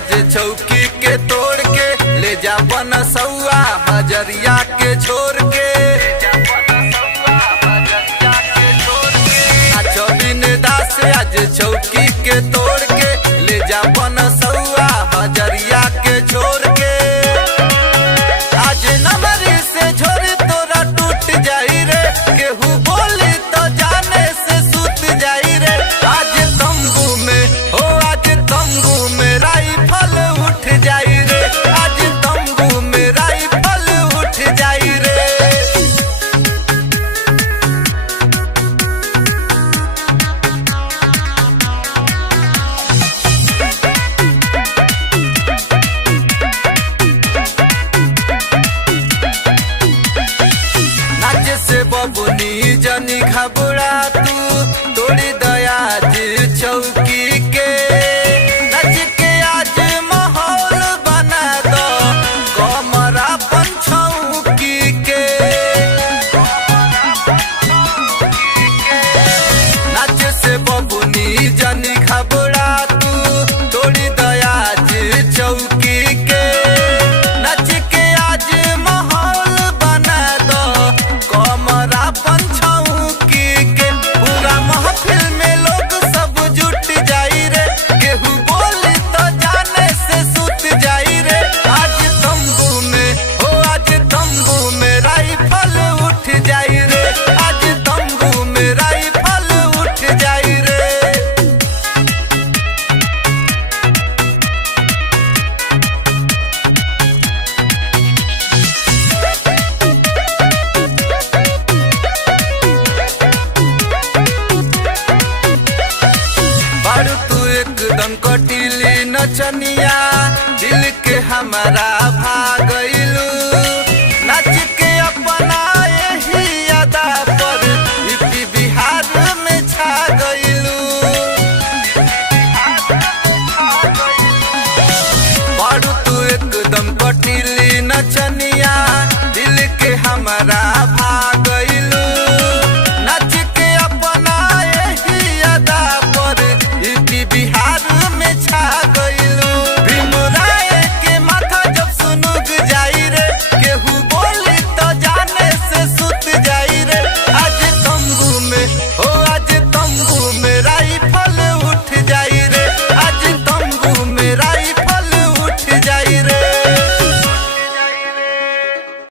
आज चौकी के तोड़ के ले जा बनसौआ हजरिया के छोड़ के आज चौकी के तोड़ के ले जा बनसौआ हजरिया के छोड़ के आज नमरी से झोरी तोरा टूट जाई रे केहू बोली तो जाने से सूत जाई रे आज तंबू में हो आज तंबू में राइफल उठ जाई रे आज तंबू में राइफल उठ जाई रे। से बबुनी जनी घबरा तू तोड़ी दया चौकी के नच के आज माहौल बना दो कमरा पंछौकी के नच से बबुनी जनी घबरा तू तोड़ी दया चौकी के नच के आज माहौल बना दो कमरा पंछौकी के पूरा महफिल में लोग सब जुट जाई रे केहू बोली तो जाने से सूत जाई रे आज तंबू में हो आज तंबू में राइफल उठ जाई रे आज तंबू में राइफल उठ जाई रे। बारू तू एकदम कटीली नचनिया दिल के हमारा भागलू नच के अपना यही अदा पर यूपी बिहार में छा गईलू। बारू तू एकदम कटीली नचनिया दिल के हमारा